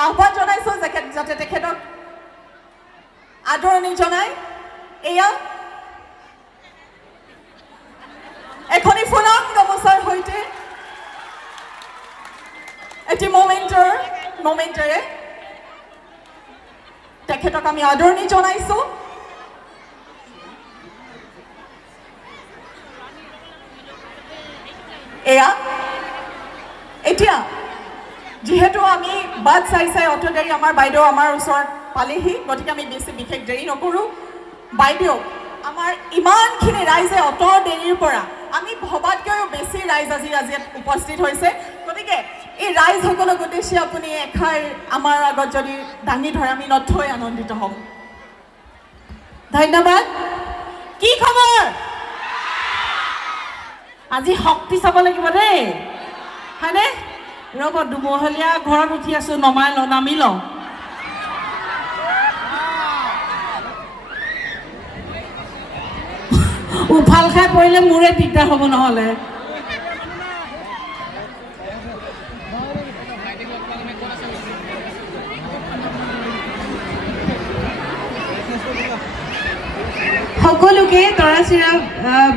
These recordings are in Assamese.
আহ্বান জনাইছোঁ যাতে তেখেতক আদৰণি জনাই এয়া এখনি ফুলাম গামোচাৰ সৈতে এটি মোমেণ্টেৰে তেখেতক আমি আদৰণি জনাইছোঁ এয়া এতিয়া যেহেতু আমি বাদ চাই অত দেৰি আমাৰ বাইদেউ আমাৰ ওচৰত পালেহি গতিকে আমি বেছি বিশেষ দেৰি নকৰোঁ বাইদেউ আমাৰ ইমানখিনি ৰাইজে অত দেৰিৰ পৰা আমি ভবাতকৈও বেছি ৰাইজ আজি ইয়াত উপস্থিত হৈছে গতিকে এই ৰাইজসকলক উদ্দেশ্যে আপুনি এষাৰ আমাৰ আগত যদি দাঙি ধৰে আমি নথৈ আনন্দিত হ'ম ধন্যবাদ কি খবৰ আজি শক্তি চাব লাগিব দেই হয়নে ৰ'ব দুমহলীয়া ঘৰত উঠি আছোঁ নামি লওঁ উফাল খাই পৰিলে মোৰে দিগদাৰ হ'ব নহ'লে সকলোকে দৰাচিৰা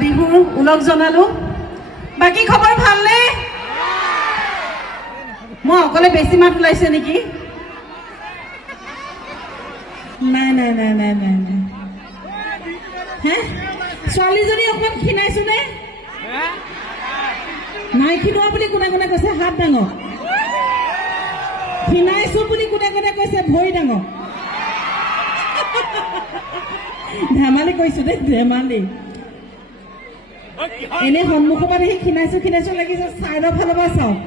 বিহুৰ ওলগ জনালোঁ বাকী খবৰ ভালনে মই অকলে বেছি মাত ওলাইছে নেকি নাই হে ছোৱালীজনী অকণমান ক্ষীণাইছো নে নাই ক্ষীণোৱা বুলি কোনে কোনে কৈছে হাত ডাঙৰ ক্ষীণাইছো বুলি কোনে কোনে কৈছে ভৰি ডাঙৰ ধেমালি কৈছো দেই ধেমালি এনে সন্মুখৰ পৰা দেখি ক্ষীণাইছো লাগিছে চাইডৰ ফালৰ পৰা চাওক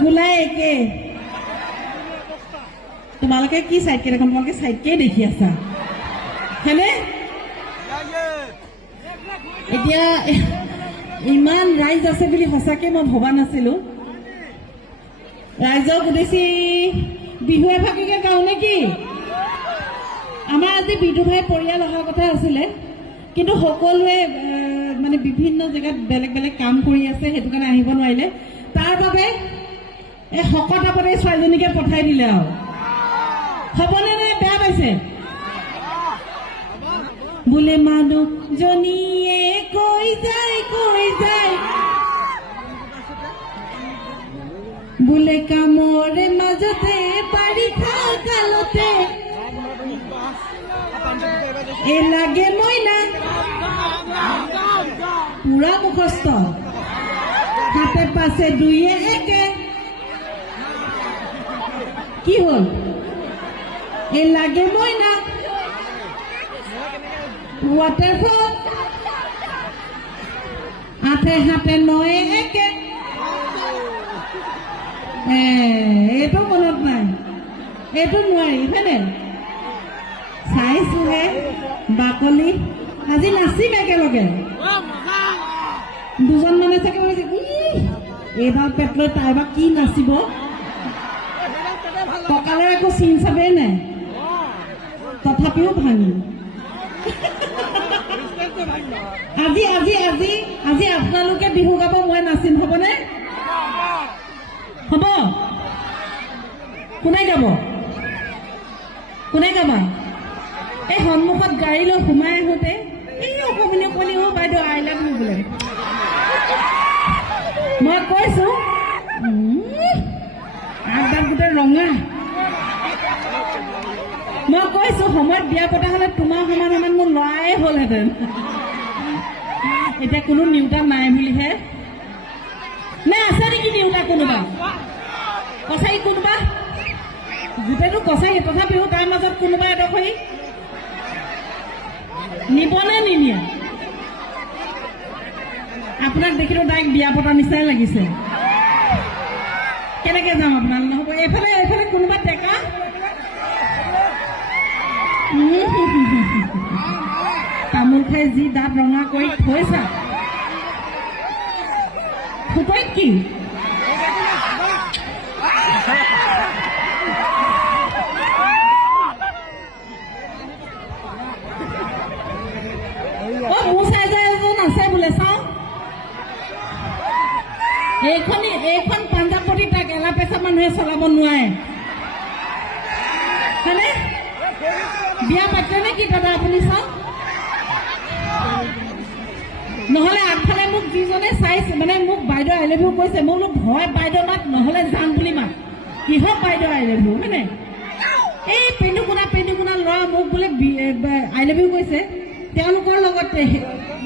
গোলাই একে তোমালোকে কি চাইডকে দেখোন তোমালোকে চাইডকে দেখি আছা হয়নে এতিয়া ইমান ৰাইজ আছে বুলি সঁচাকে মই ভবা নাছিলো ৰাইজক উদ্দেশ্যি বিহু এভাগিকে গাওঁ নেকি আমাৰ আজি বিদুভাই পৰিয়াল অহাৰ কথা আছিলে কিন্তু সকলোৱে মানে বিভিন্ন জেগাত বেলেগ বেলেগ কাম কৰি আছে সেইটো কাৰণে আহিব নোৱাৰিলে তাৰ বাবে এই শকত আপতে ছোৱালীজনীকে পঠাই দিলে আৰু হ'বনে নে বেয়া পাইছে বোলে মানুহজনীয়ে কৈ যায় বোলে কামৰে মাজতে বাৰিষাৰ কালতে এ লাগে মইনা পুৰা মুখস্থ হাতে পাছে দুয়ে একে কি হ'ল এ লাগে মইনা ৱাটাৰফল আঠে হাতে নয়ে একে এইটো মনত নাই এইটো নোৱাৰি হয়নে চাইছোহে বাকলি আজি নাচিম একেলগে দুজন মানে চাগে ভাবিছে এইবাৰ পেট লৈ তাই বা কি নাচিব কঁকালৰ একো চিন চাবেই নাই তথাপিও ভাঙিল আজি আজি আজি আজি আপোনালোকে বিহু গাব মই নাচিম হ'বনে হ'ব কোনে গাবা এই সন্মুখত গাড়ী লৈ সোমাই আহোঁতে এই অকণি বাইদেউ আই লাভ ইউ বোলে মই কৈছো আগদাল গোটেই ৰঙা মই কৈছো সময়ত বিয়া পতা হ'লে তোমাৰ সমান মোৰ ল'ৰাই হ'লহেঁতেন এতিয়া কোনো নিউতা নাই বুলিহে নে আছে নেকি নিউতা কোনোবা কছাৰী কোনোবা গোটেইটো কছাৰী তথাপিও তাৰ মাজত কোনোবা এডোখৰী নিবনে নিনিয়ে আপোনাক দেখিলো ডাইৰেক্ট বিয়া পতা নিচিনাই লাগিছে কেনেকৈ যাম আপোনাৰ নহ'ব এইফালে কোনোবা ডেকা তামোল খাই যি দাঁত ৰঙা কৰি থৈছা ফুটৈত কি মোৰ চাই যায় এজন আছে বোলে চাওঁ এইখন পাঞ্জাৱপতি তাক এলা পেচা মানুহে চলাব পাব নোৱাৰে হয়নে বিয়া পাতিলে নে কি দাদা আপুনি চাওক নহ'লে আগফালে মোক যিজনে চাইছে মানে মোক বাইদেউ আই লাভ ইউ কৈছে মই বোলো ভয় বাইদেউ মাত নহ'লে যাম বুলি মাত কিহৰ বাইদেউ আই লাভ ইউ হয়নে এই পেণ্ডুকুনা ল'ৰা মোক বোলে আই লাভ ইউ কৈছে তেওঁলোকৰ লগত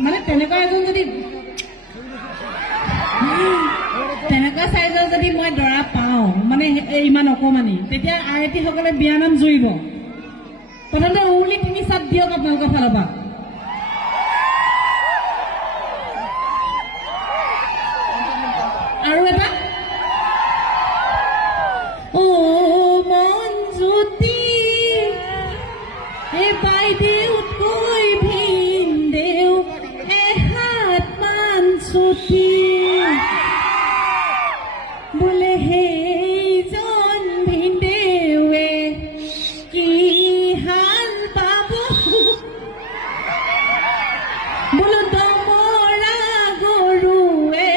মানে তেনেকুৱা এজন যদি তেনেকুৱা চাইজৰ যদি মই দৰা পাওঁ মানে ইমান অকমানি তেতিয়া আইটিসকলে বিয়া নাম জুৰিব প্ৰথমতে উৰুলি 3 চাত দিয়ক আপোনালোকৰ ফালৰ পৰা আৰু এটা অ মন জ্যোতি এই বাইদেউতকৈ ভিনদেউ এহাত মান ছুটি বোলে সেইজন ভিনদেউৱে কি হাল পাব বোলো দমৰা গৰুৱে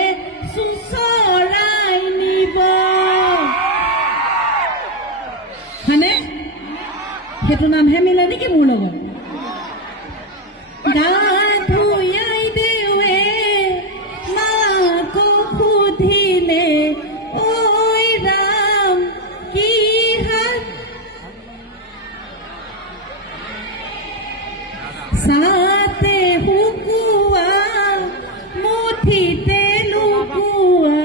চুচৰাই নিব হয়নে সেইটো নামহে মিলে নেকি মোৰ লগত গা ধুয়াই দেৱে মাক সুধিলে ঐ ৰাম কি হাত সাতে হুকুয়া মুঠিতে লুকুয়া